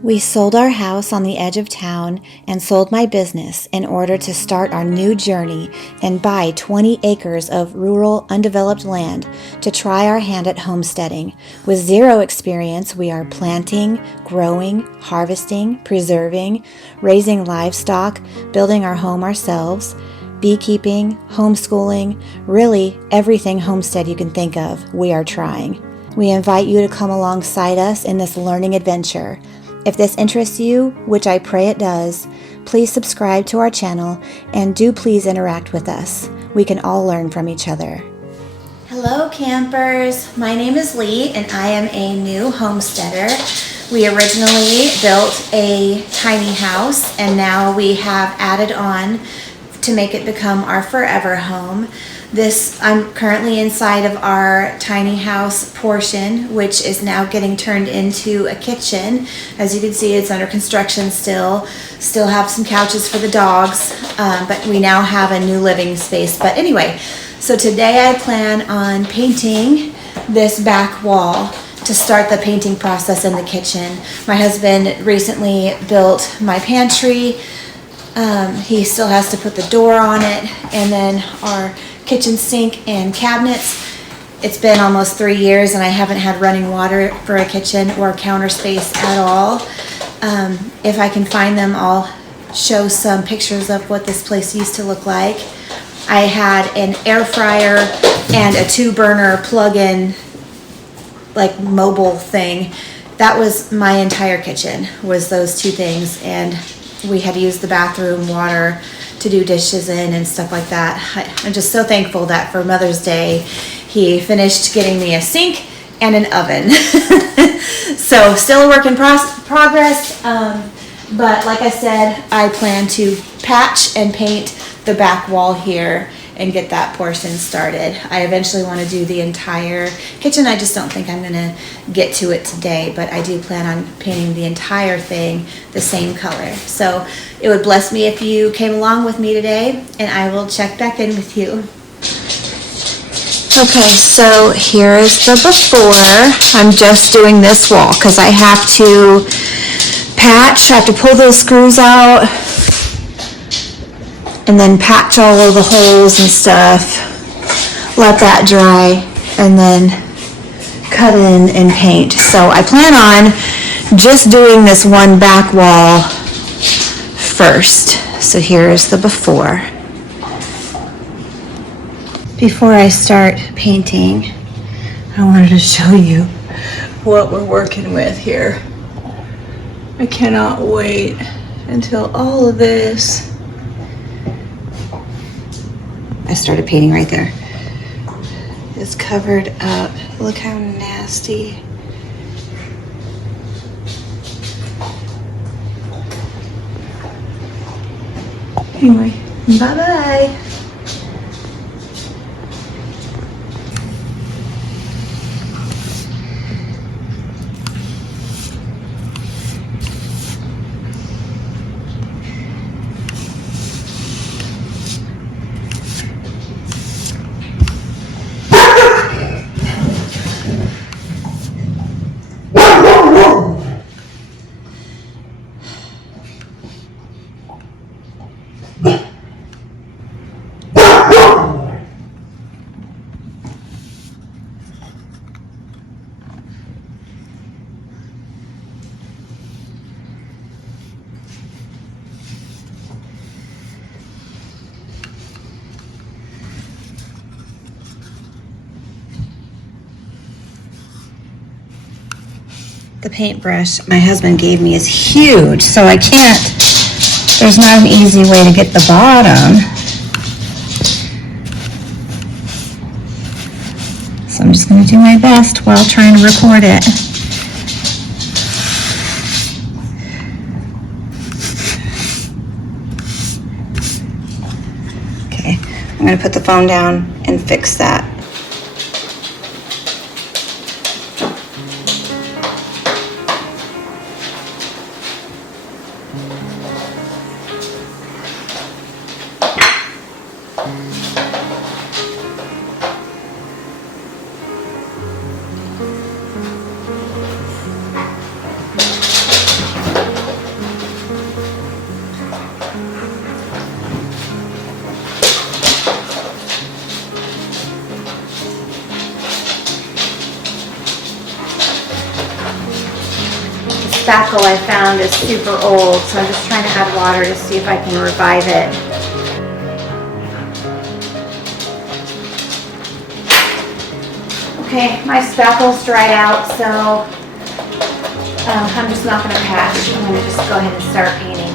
We sold our house on the edge of town and sold my business in order to start our new journey and buy 20 acres of rural, undeveloped land to try our hand at homesteading. With zero experience, we are planting, growing, harvesting, preserving, raising livestock, building our home ourselves, beekeeping, homeschooling, really everything homestead you can think of, we are trying. We invite you to come alongside us in this learning adventure. If this interests you, which I pray it does, please subscribe to our channel and do please interact with us. We can all learn from each other. Hello campers, my name is Lee and I am a new homesteader. We originally built a tiny house and now we have added on to make it become our forever home. I'm currently inside of our tiny house portion, which is now getting turned into a kitchen. As you can see, it's under construction still have some couches for the dogs, but we now have a new living space. But anyway, so today I plan on painting this back wall to start the painting process in the kitchen. My husband recently built my pantry. He still has to put the door on it, and then our kitchen sink and cabinets. It's been almost 3 years and I haven't had running water for a kitchen or counter space at all. If I can find them, I'll show some pictures of what this place used to look like. I had an air fryer and a 2-burner plug-in like mobile thing. That was my entire kitchen, was those two things, and we had used the bathroom water to do dishes in and stuff like that. I'm just so thankful that for Mother's Day he finished getting me a sink and an oven. So still a work in progress, but like I said, I plan to patch and paint the back wall here and get that portion started. I eventually want to do the entire kitchen. I just don't think I'm gonna get to it today, but I do plan on painting the entire thing the same color. So it would bless me if you came along with me today, and I will check back in with you. Okay, so here is the before. I'm just doing this wall because I have to patch, I have to pull those screws out, and then patch all of the holes and stuff, let that dry, and then cut in and paint. So I plan on just doing this one back wall first. So here's the before. Before I start painting, I wanted to show you what we're working with here. I cannot wait until all of this. I started painting right there. It's covered up. Look how nasty. Anyway, bye-bye. The paintbrush my husband gave me is huge, so I can't, there's not an easy way to get the bottom. So I'm just going to do my best while trying to record it. Okay, I'm going to put the phone down and fix that. spackle I found is super old, so I'm just trying to add water to see if I can revive it. Okay, my spackle's dried out, so I'm just not going to patch. I'm going to just go ahead and start painting.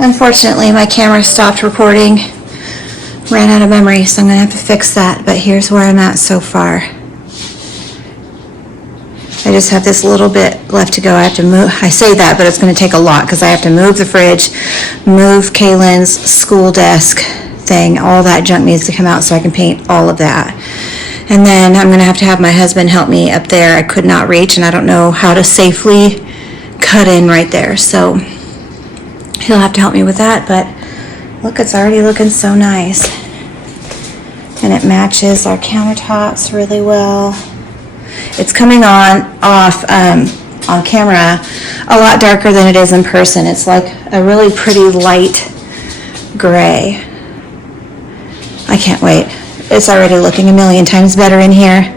Unfortunately, my camera stopped recording, ran out of memory, so I'm gonna have to fix that, but here's where I'm at so far. I just have this little bit left to go. I have to move, I say that, but it's gonna take a lot because I have to move the fridge, move Kaylin's school desk thing, all that junk needs to come out so I can paint all of that. And then I'm gonna have to have my husband help me up there. I could not reach and I don't know how to safely cut in right there, so he'll have to help me with that, but look, it's already looking so nice. And it matches our countertops really well. It's coming off on camera a lot darker than it is in person. It's like a really pretty light gray. I can't wait. It's already looking a million times better in here.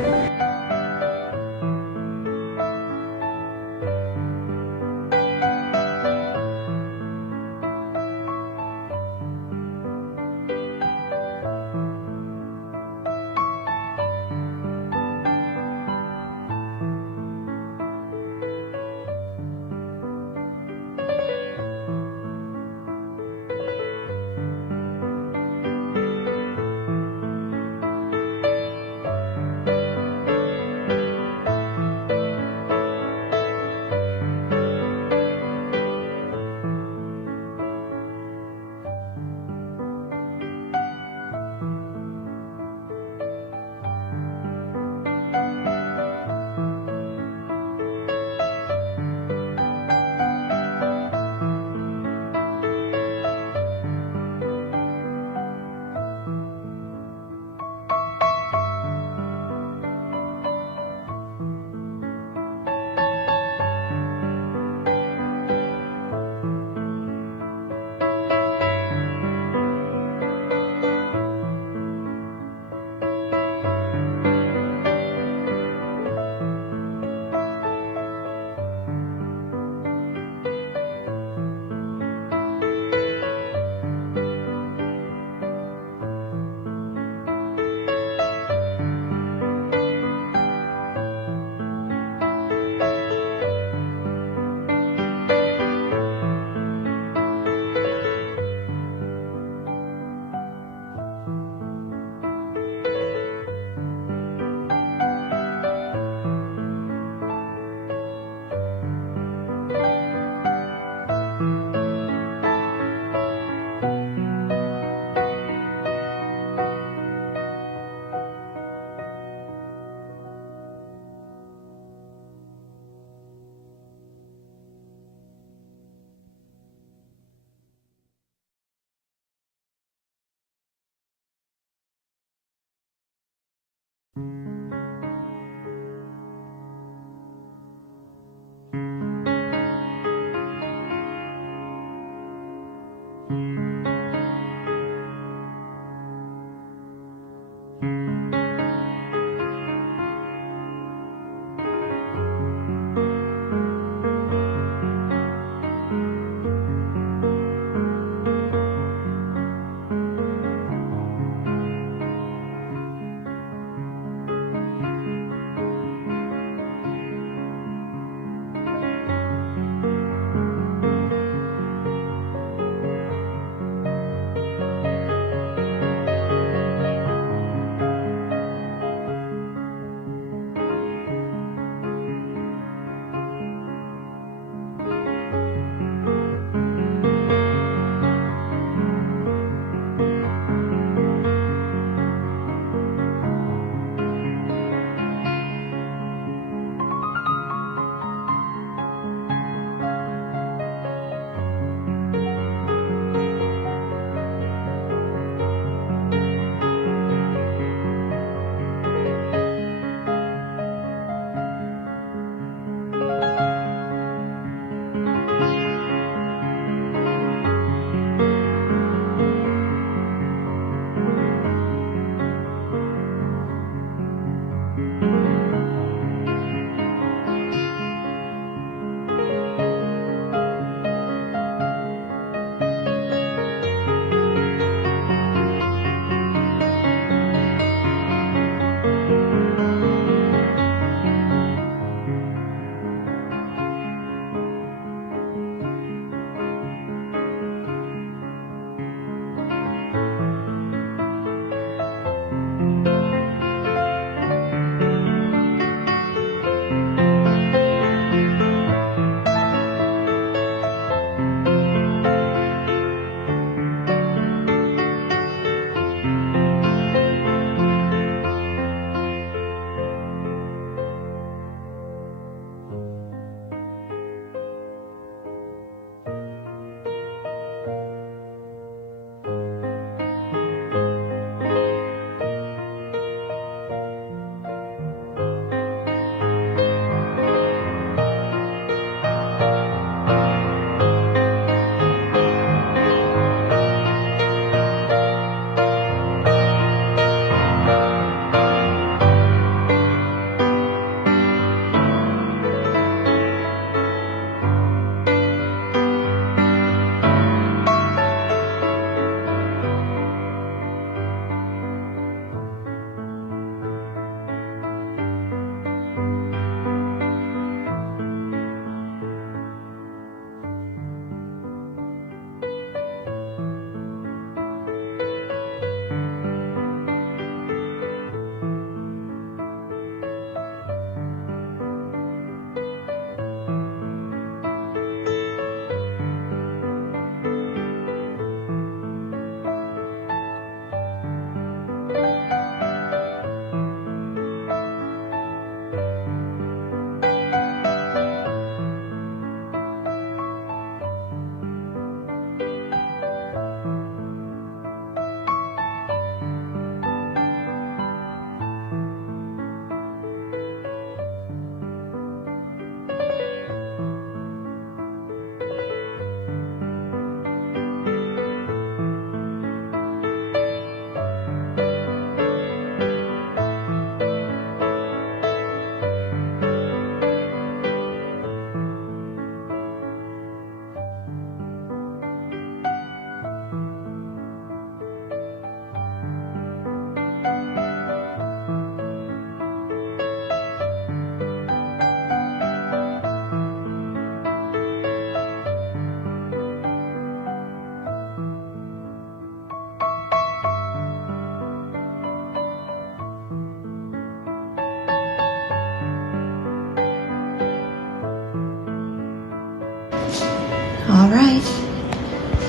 All right,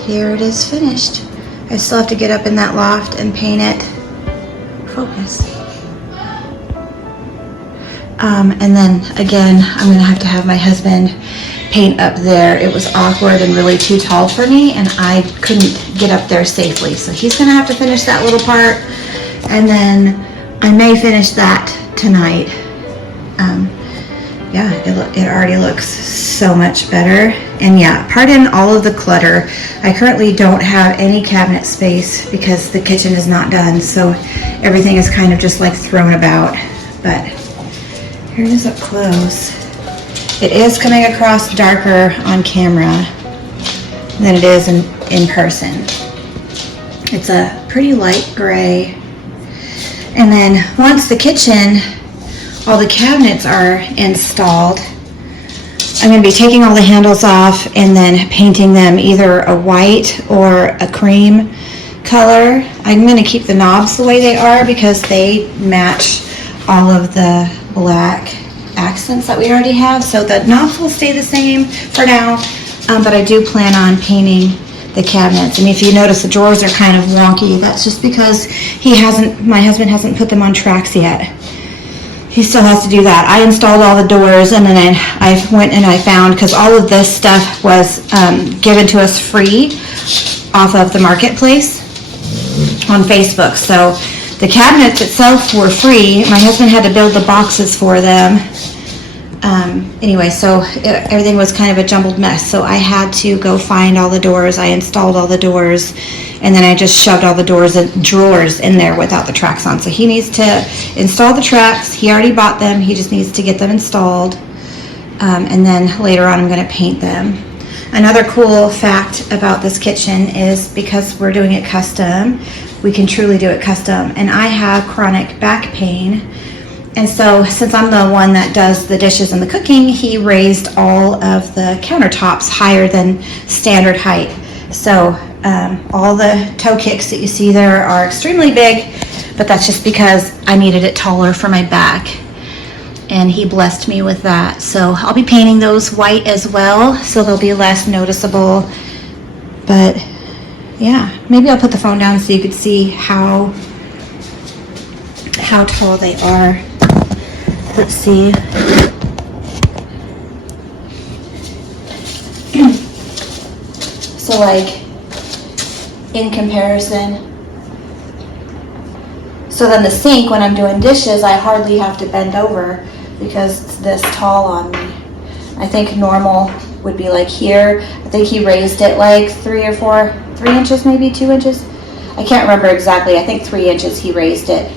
here it is finished. I still have to get up in that loft and paint it. Focus. And then again, I'm gonna have to have my husband paint up there. It was awkward and really too tall for me, and I couldn't get up there safely. So he's gonna have to finish that little part, and then I may finish that tonight. Yeah, it already looks so much better. And yeah, pardon all of the clutter. I currently don't have any cabinet space because the kitchen is not done, so everything is kind of just like thrown about. But here it is up close. It is coming across darker on camera than it is in person. It's a pretty light gray. And then once the kitchen, all the cabinets are installed, I'm going to be taking all the handles off and then painting them either a white or a cream color. I'm going to keep the knobs the way they are because they match all of the black accents that we already have. So the knobs will stay the same for now, but I do plan on painting the cabinets. And if you notice the drawers are kind of wonky, that's just because my husband hasn't put them on tracks yet. He still has to do that. I installed all the doors, and then I went and I found, because all of this stuff was given to us free off of the marketplace on Facebook. So the cabinets itself were free. My husband had to build the boxes for them. Anyway, so everything was kind of a jumbled mess. So I had to go find all the doors. I installed all the doors, and then I just shoved all the doors and drawers in there without the tracks on. So he needs to install the tracks. He already bought them. He just needs to get them installed. And then later on I'm going to paint them. Another cool fact about this kitchen is because we're doing it custom, we can truly do it custom. And I have chronic back pain. And so since I'm the one that does the dishes and the cooking, he raised all of the countertops higher than standard height. So all the toe kicks that you see there are extremely big, but that's just because I needed it taller for my back. And he blessed me with that. So I'll be painting those white as well, so they'll be less noticeable. But yeah, maybe I'll put the phone down so you could see how tall they are. Let's see. So like in comparison, so then the sink, when I'm doing dishes, I hardly have to bend over because it's this tall on me. I think normal would be like here. I think he raised it like 3 inches, maybe 2 inches. I can't remember exactly. I think 3 inches he raised it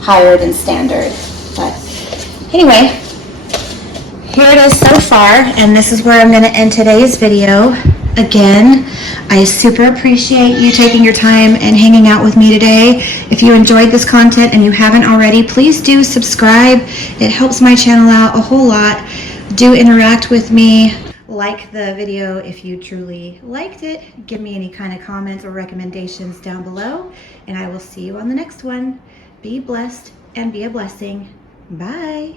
higher than standard. But anyway, here it is so far, and this is where I'm going to end today's video. Again, I super appreciate you taking your time and hanging out with me today. If you enjoyed this content and you haven't already, please do subscribe. It helps my channel out a whole lot. Do interact with me. Like the video if you truly liked it. Give me any kind of comments or recommendations down below, and I will see you on the next one. Be blessed and be a blessing. Bye.